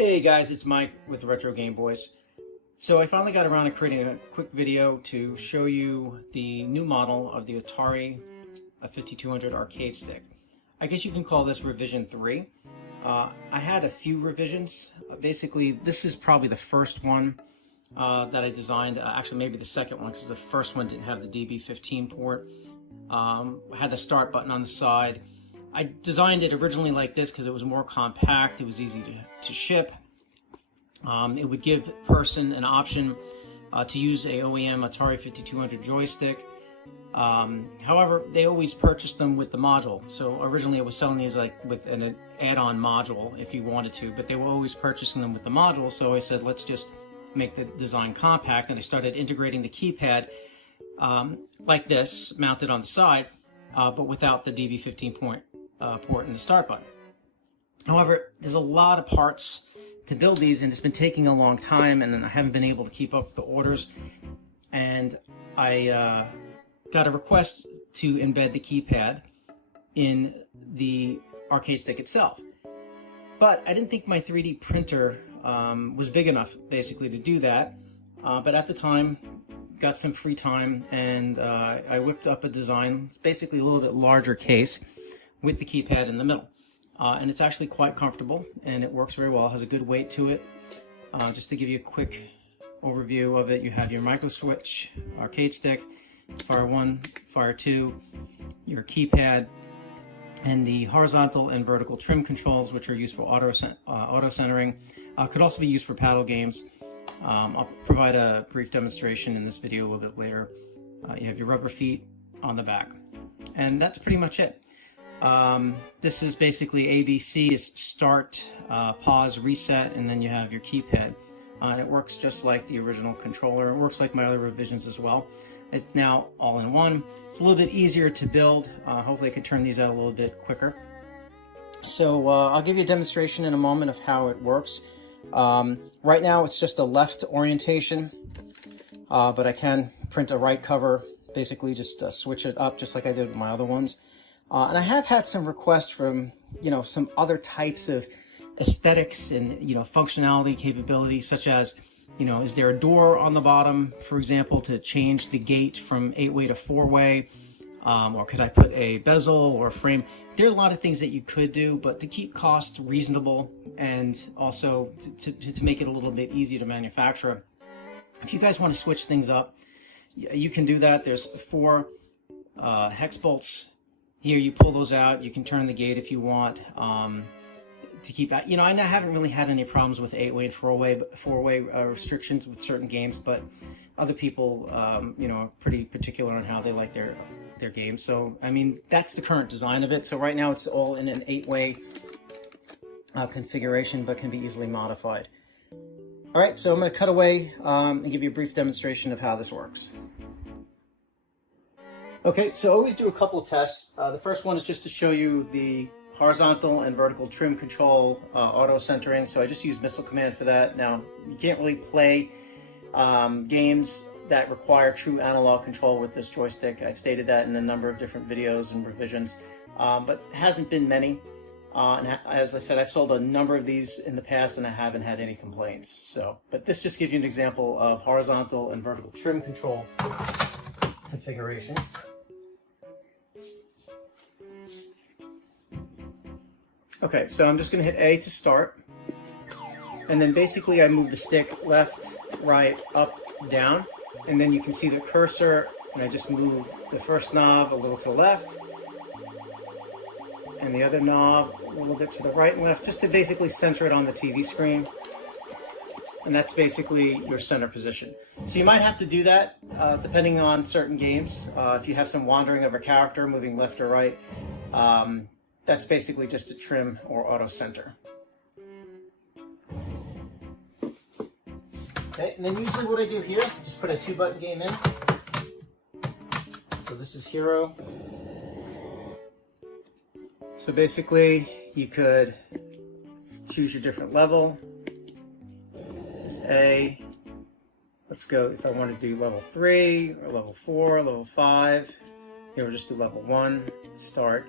Hey guys, it's Mike with RetroGameBoyz. So I finally got around to creating a quick video to show you the new model of the Atari 5200 arcade stick. I guess you can call this revision 3. I had a few revisions. Basically, this is probably the first one that I designed. Actually, maybe the second one, because the first one didn't have the DB15 port. Had the start button on the side. I designed it originally like this because it was more compact, it was easy to ship. It would give the person an option to use a OEM Atari 5200 joystick. However, they always purchased them with the module. So originally it was selling these like with an add-on module if you wanted to, but they were always purchasing them with the module. So I said, let's just make the design compact, and I started integrating the keypad like this, mounted on the side, but without the DB15 port in the start button. However, there's a lot of parts to build these, and it's been taking a long time, and I haven't been able to keep up with the orders. And I got a request to embed the keypad in the arcade stick itself. But I didn't think my 3D printer was big enough, basically, to do that. But at the time, got some free time, and I whipped up a design. It's basically a little bit larger case with the keypad in the middle. And it's actually quite comfortable, and it works very well. It has a good weight to it. Just to give you a quick overview of it, you have your micro switch, arcade stick, fire 1, fire 2, your keypad, and the horizontal and vertical trim controls, which are used for auto centering. Could also be used for paddle games. I'll provide a brief demonstration in this video a little bit later. You have your rubber feet on the back, and that's pretty much it. This is basically ABC is start, pause, reset, and then you have your keypad. It works just like the original controller. It works like my other revisions as well. It's now all in one. It's a little bit easier to build. Hopefully I can turn these out a little bit quicker. So I'll give you a demonstration in a moment of how it works. Right now it's just a left orientation, but I can print a right cover, basically just switch it up just like I did with my other ones. And I have had some requests from, some other types of aesthetics and, functionality capability, such as, is there a door on the bottom, for example, to change the gate from 8-way to 4-way? Or could I put a bezel or a frame? There are a lot of things that you could do, but to keep costs reasonable and also to make it a little bit easier to manufacture, if you guys want to switch things up, you can do that. There's 4 hex bolts. Here, you pull those out. You can turn the gate if you want to keep out. I haven't really had any problems with 8-way and 4-way restrictions with certain games, but other people, are pretty particular on how they like their games. So, that's the current design of it. So right now, it's all in an 8-way configuration, but can be easily modified. All right, so I'm going to cut away and give you a brief demonstration of how this works. Okay, so I always do a couple of tests. The first one is just to show you the horizontal and vertical trim control auto centering. So I just use missile command for that. Now, you can't really play games that require true analog control with this joystick. I've stated that in a number of different videos and revisions, but it hasn't been many. And as I said, I've sold a number of these in the past and I haven't had any complaints. But this just gives you an example of horizontal and vertical trim control configuration. Okay, so I'm just going to hit A to start, and then basically I move the stick left, right, up, down, and then you can see the cursor, and I just move the first knob a little to the left, and the other knob a little bit to the right and left, just to basically center it on the TV screen, and that's basically your center position. So you might have to do that depending on certain games. If you have some wandering of a character moving left or right, that's basically just a trim or auto center. Okay, and then usually what I do here, just put a 2-button game in. So this is Hero. So basically, you could choose your different level. There's A. Let's go if I want to do level 3 or level 4, level 5. Here we'll just do level 1, start.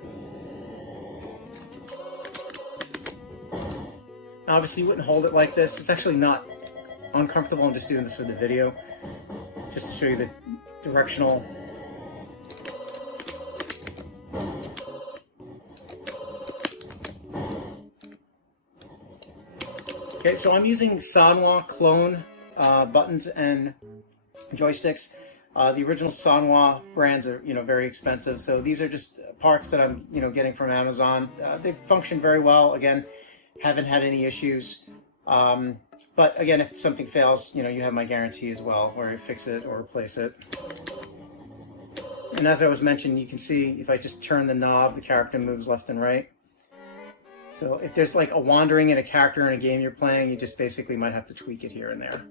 Obviously, you wouldn't hold it like this. It's actually not uncomfortable. I'm just doing this for the video, just to show you the directional. Okay, so I'm using Sanwa clone buttons and joysticks. The original Sanwa brands are, very expensive. So these are just parts that I'm, getting from Amazon. They function very well. Again, haven't had any issues. But again, if something fails, you have my guarantee as well, where I fix it or replace it. And as I was mentioning, you can see if I just turn the knob, the character moves left and right. So if there's like a wandering in a character in a game you're playing, you just basically might have to tweak it here and there.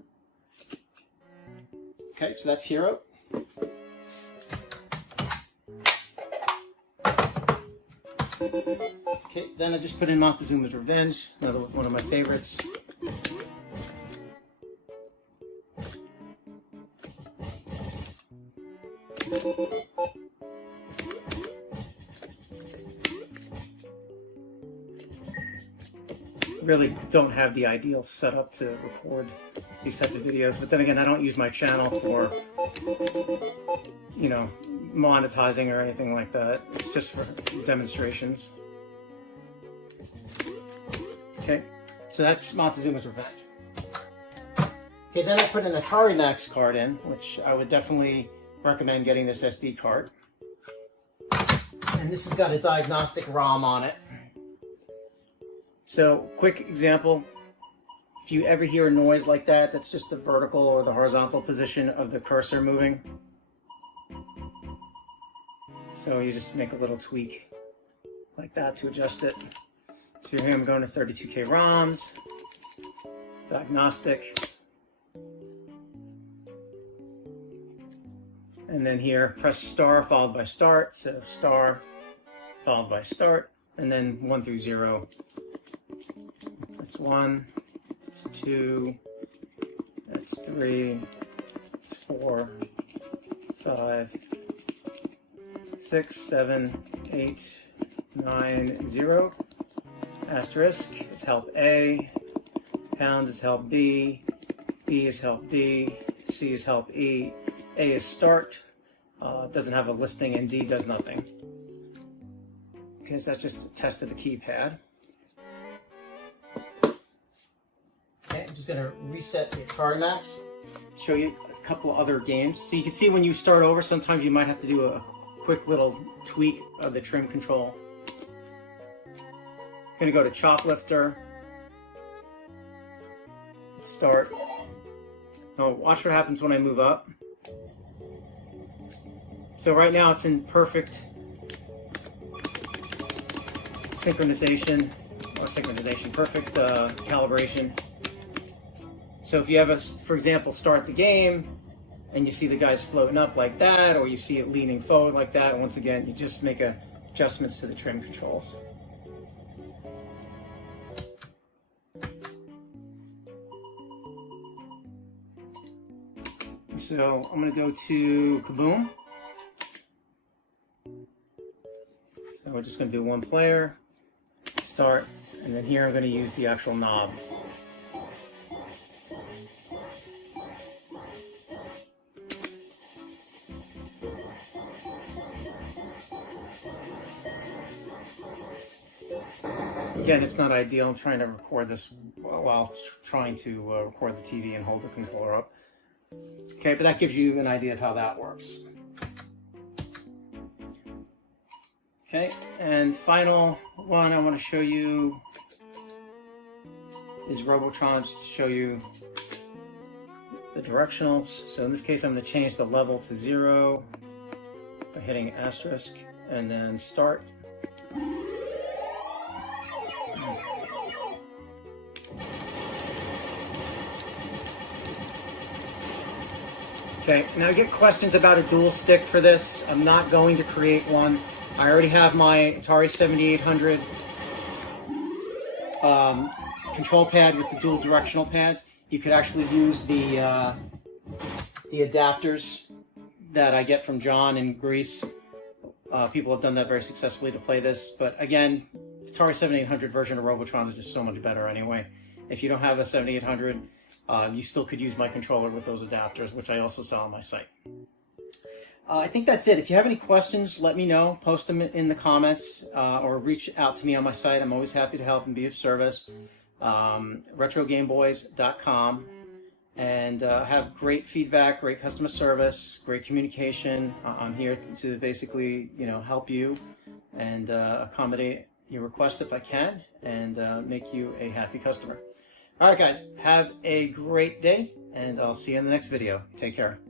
Okay, so that's Hero. Okay, then I just put in Montezuma's Revenge, another one of my favorites. Really don't have the ideal setup to record these type of videos, but then again, I don't use my channel for, monetizing or anything like that. It's just for demonstrations. Okay, so that's Montezuma's Revenge. Okay, then I put an Atari Next card in, which I would definitely recommend getting this SD card. And this has got a Diagnostic ROM on it. So, quick example, if you ever hear a noise like that, that's just the vertical or the horizontal position of the cursor moving. So you just make a little tweak like that to adjust it. So here I'm going to 32K ROMs, Diagnostic, and then here press star followed by start, so star followed by start, and then 1 through 0. That's 1, that's 2, that's 3, that's 4, 5, 6, 7, 8, 9, 0. Asterisk is help A, pound is help B, B is help D, C is help E, A is start, doesn't have a listing, and D does nothing. Okay, so that's just a test of the keypad. Okay, I'm just going to reset the Atari Max, show you a couple of other games. So you can see when you start over, sometimes you might have to do a quick little tweak of the trim control. I'm going to go to Choplifter, start. Now watch what happens when I move up. So right now it's in perfect synchronization, perfect calibration. So if you have for example, start the game and you see the guys floating up like that, or you see it leaning forward like that, and once again, you just make adjustments to the trim controls. So I'm going to go to Kaboom. So we're just going to do one player, start, and then here I'm going to use the actual knob. Again, it's not ideal. I'm trying to record this while trying to record the TV and hold the controller up. Okay, but that gives you an idea of how that works. Okay, and final one I want to show you is Robotron, just to show you the directionals. So in this case, I'm going to change the level to 0 by hitting asterisk and then start. Okay, now I get questions about a dual stick for this. I'm not going to create one. I already have my Atari 7800 control pad with the dual directional pads. You could actually use the adapters that I get from John in Greece. People have done that very successfully to play this. But again, Atari 7800 version of Robotron is just so much better anyway. If you don't have a 7800, you still could use my controller with those adapters, which I also sell on my site. I think that's it. If you have any questions, let me know. Post them in the comments or reach out to me on my site. I'm always happy to help and be of service. RetroGameBoyz.com. And have great feedback, great customer service, great communication. I'm here to basically, help you and accommodate your request if I can, and make you a happy customer. All right, guys, have a great day, and I'll see you in the next video. Take care.